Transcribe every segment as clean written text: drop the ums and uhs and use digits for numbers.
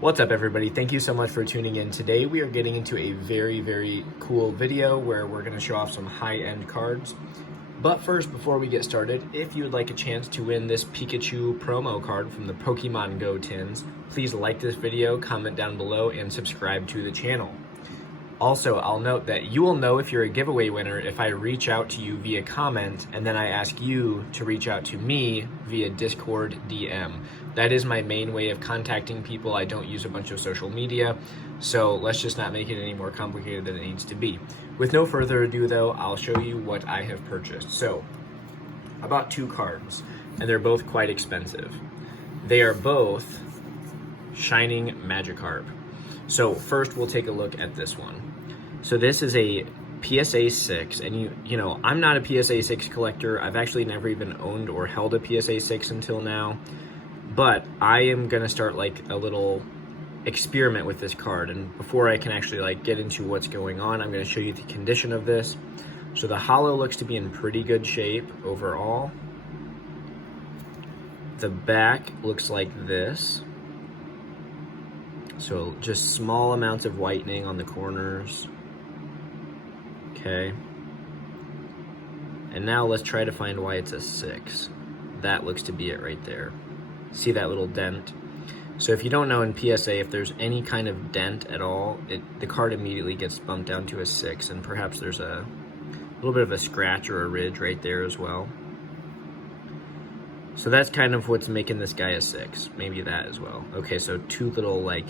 What's up, everybody? Thank you so much for tuning in. Today we are getting into a very cool video where we're going to show off some high-end cards. But first, before we get started, if you would like a chance to win this Pikachu promo card from the Pokemon Go tins, please like this video, comment down below, and subscribe to the channel. Also, I'll note that you will know if you're a giveaway winner if I reach out to you via comment and then I ask you to reach out to me via Discord DM. That is my main way of contacting people. I don't use a bunch of social media, so let's just not make it any more complicated than it needs to be. With no further ado though, I'll show you what I have purchased. So, I bought 2 cards, and they're both quite expensive. They are both Shining Magikarp. So first we'll take a look at this one. So this is a PSA 6, and you know, I'm not a PSA 6 collector. I've actually never even owned or held a PSA 6 until now. But I am gonna start like a little experiment with this card, and before I can actually like get into what's going on, I'm gonna show you the condition of this. So the holo looks to be in pretty good shape overall. The back looks like this. So just small amounts of whitening on the corners. Okay. And now let's try to find why it's a 6. That looks to be it right there. See that little dent? So if you don't know in PSA, if there's any kind of dent at all, the card immediately gets bumped down to a 6, and perhaps there's a little bit of a scratch or a ridge right there as well. So that's kind of what's making this guy a 6. Maybe that as well. Okay, so 2 little like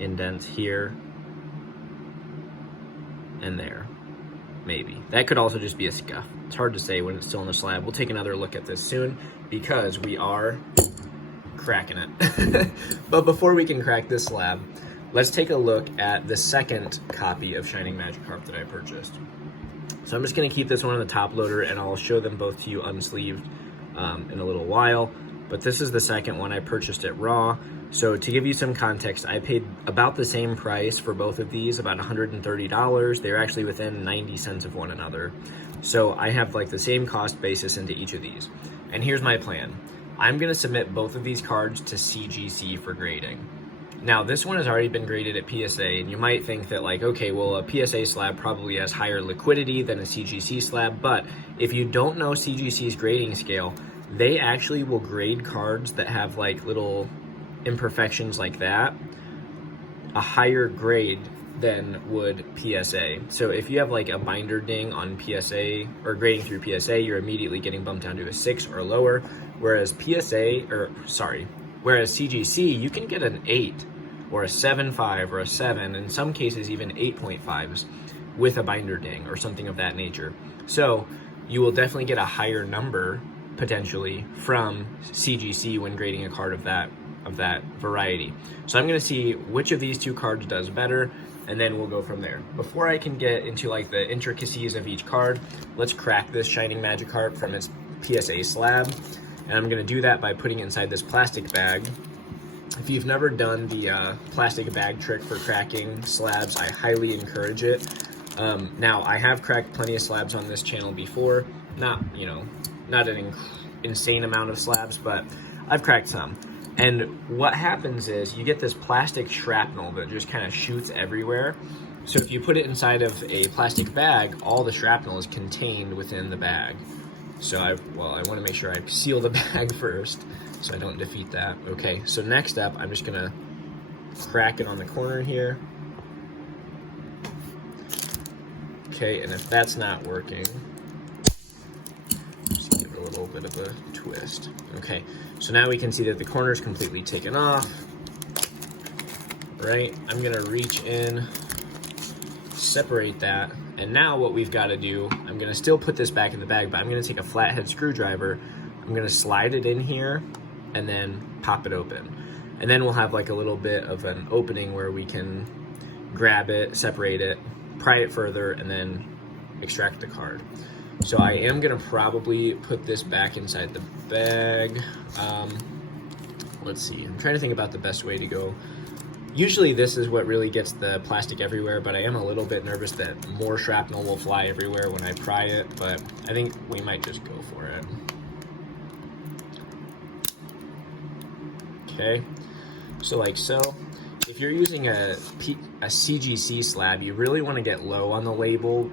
indents here and there. Maybe. That could also just be a scuff. It's hard to say when it's still in the slab. We'll take another look at this soon because we are cracking it. But before we can crack this slab, let's take a look at the second copy of Shining Magikarp that I purchased. So I'm just going to keep this one on the top loader, and I'll show them both to you unsleeved in a little while. But this is the second one. I purchased it raw. So to give you some context, I paid about the same price for both of these, about $130. They're actually within 90 cents of one another. So I have like the same cost basis into each of these. And here's my plan. I'm gonna submit both of these cards to CGC for grading. Now this one has already been graded at PSA, and you might think that like, okay, well a PSA slab probably has higher liquidity than a CGC slab, but if you don't know CGC's grading scale, they actually will grade cards that have like little imperfections like that a higher grade than would PSA. So if you have like a binder ding on PSA or grading through PSA, you're immediately getting bumped down to a 6 or lower, whereas whereas CGC, you can get an 8 or a 7.5 or a 7, in some cases even 8.5s with a binder ding or something of that nature. So you will definitely get a higher number potentially from CGC when grading a card of that variety. So I'm going to see which of these 2 cards does better, and then we'll go from there. Before I can get into like the intricacies of each card, let's crack this Shining Magikarp from its PSA slab, and I'm going to do that by putting it inside this plastic bag. If you've never done the plastic bag trick for cracking slabs, I highly encourage it. Now, I have cracked plenty of slabs on this channel before, not an insane amount of slabs, but I've cracked some. And what happens is you get this plastic shrapnel that just kind of shoots everywhere. So if you put it inside of a plastic bag, all the shrapnel is contained within the bag. So I want to make sure I seal the bag first so I don't defeat that. Okay, so next up, I'm just gonna crack it on the corner here. Okay, and if that's not working, just give it a little bit of a twist. Okay, so now we can see that the corner is completely taken off. Right, I'm gonna reach in, separate that, and now what we've got to do, I'm gonna still put this back in the bag, but I'm gonna take a flathead screwdriver, I'm gonna slide it in here, and then pop it open. And then we'll have like a little bit of an opening where we can grab it, separate it, pry it further, and then extract the card. So I am gonna probably put this back inside the bag. Let's see, I'm trying to think about the best way to go. Usually this is what really gets the plastic everywhere, but I am a little bit nervous that more shrapnel will fly everywhere when I pry it, but I think we might just go for it. Okay, so like so. if you're using a CGC slab, you really want to get low on the label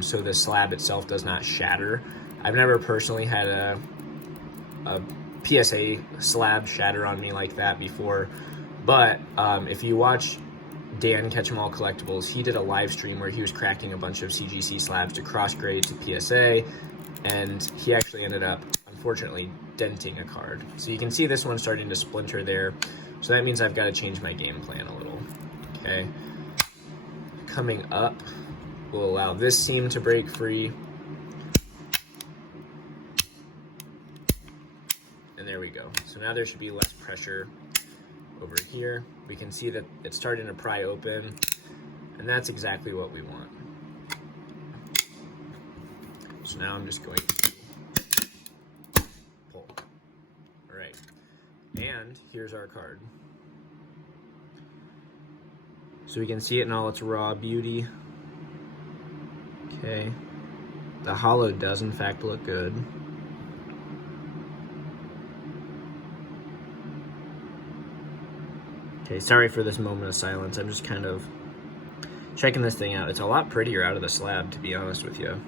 so the slab itself does not shatter. I've never personally had a PSA slab shatter on me like that before, but if you watch Dan Catch 'Em All Collectibles, he did a live stream where he was cracking a bunch of CGC slabs to cross grade to PSA, and he actually ended up, unfortunately, denting a card. So you can see this one starting to splinter there. So that means I've got to change my game plan a little. Okay. Coming up, we'll allow this seam to break free. And there we go. So now there should be less pressure over here. We can see that it's starting to pry open, and that's exactly what we want. So now I'm just going to pull. All right, and here's our card. So we can see it in all its raw beauty. Okay, the holo does in fact look good. Okay, sorry for this moment of silence. I'm just kind of checking this thing out. It's a lot prettier out of the slab, to be honest with you.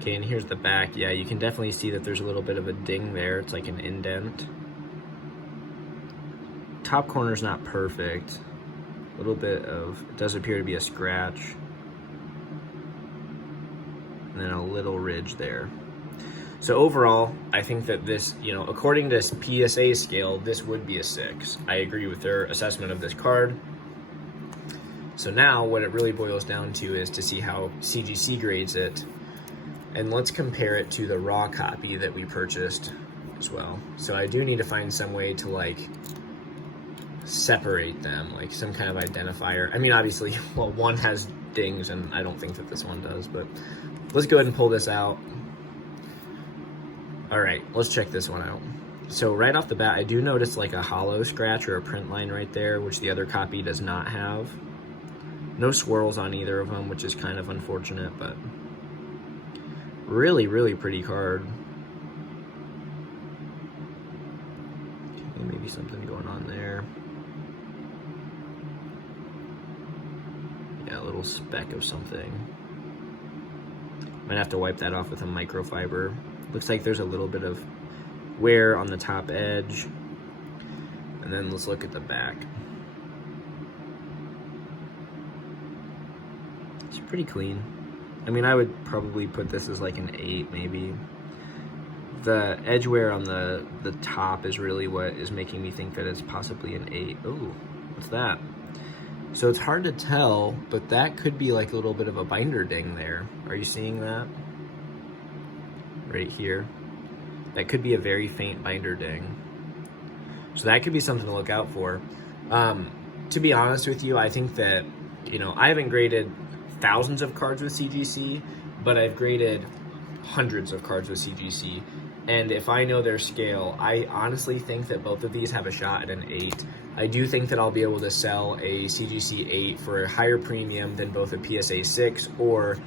Okay, and here's the back. Yeah, you can definitely see that there's a little bit of a ding there. It's like an indent. Top corner's not perfect. A little bit of, it does appear to be a scratch. And then a little ridge there. So overall, I think that this, according to PSA scale, this would be a 6. I agree with their assessment of this card. So now what it really boils down to is to see how CGC grades it. And let's compare it to the raw copy that we purchased as well. So I do need to find some way to separate them, like some kind of identifier. I mean, obviously, well, one has dings and I don't think that this one does, but let's go ahead and pull this out. All right, let's check this one out. So right off the bat, I do notice like a hollow scratch or a print line right there, which the other copy does not have. No swirls on either of them, which is kind of unfortunate, but really, really pretty card. Okay, maybe something going on there. Yeah, a little speck of something. Might have to wipe that off with a microfiber. Looks like there's a little bit of wear on the top edge. And then let's look at the back. It's pretty clean. I mean, I would probably put this as like an 8 maybe. The edge wear on the top is really what is making me think that it's possibly an 8. Ooh, what's that? So it's hard to tell, but that could be like a little bit of a binder ding there. Are you seeing that? Right here. That could be a very faint binder ding. So that could be something to look out for. To be honest with you, I think that, I haven't graded thousands of cards with CGC, but I've graded hundreds of cards with CGC. And if I know their scale, I honestly think that both of these have a shot at an 8. I do think that I'll be able to sell a CGC 8 for a higher premium than both a PSA 6 or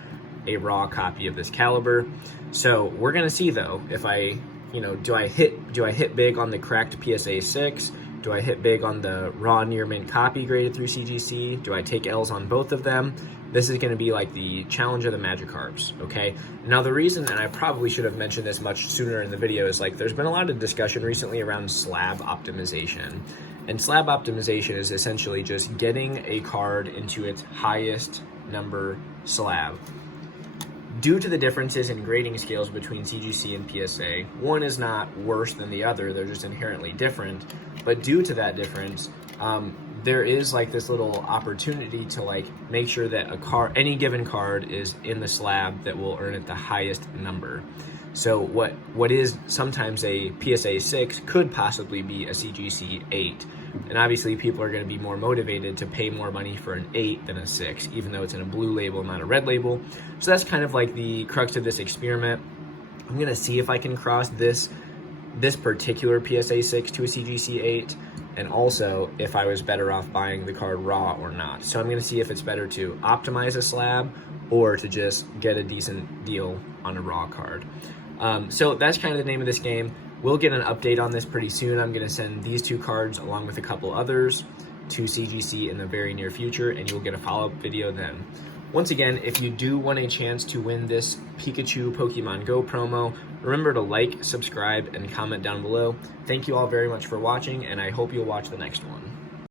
a raw copy of this caliber. So we're gonna see though, if I, do I hit big on the cracked PSA 6? Do I hit big on the raw near mint copy graded through CGC? Do I take L's on both of them? This is gonna be like the challenge of the Magikarps, okay? Now the reason, and I probably should have mentioned this much sooner in the video, is like there's been a lot of discussion recently around slab optimization. And slab optimization is essentially just getting a card into its highest number slab. Due to the differences in grading scales between CGC and PSA, one is not worse than the other, they're just inherently different. But due to that difference, there is like this little opportunity to make sure that any given card is in the slab that will earn it the highest number. So what is sometimes a PSA 6 could possibly be a CGC 8. And obviously people are going to be more motivated to pay more money for an 8 than a 6, even though it's in a blue label, not a red label. So that's kind of like the crux of this experiment. I'm going to see if I can cross this particular PSA 6 to a CGC 8, and also if I was better off buying the card raw or not. So I'm going to see if it's better to optimize a slab or to just get a decent deal on a raw card. So that's kind of the name of this game. We'll get an update on this pretty soon. I'm going to send these 2 cards along with a couple others to CGC in the very near future, and you'll get a follow-up video then. Once again, if you do want a chance to win this Pikachu Pokemon Go promo, remember to like, subscribe, and comment down below. Thank you all very much for watching, and I hope you'll watch the next one.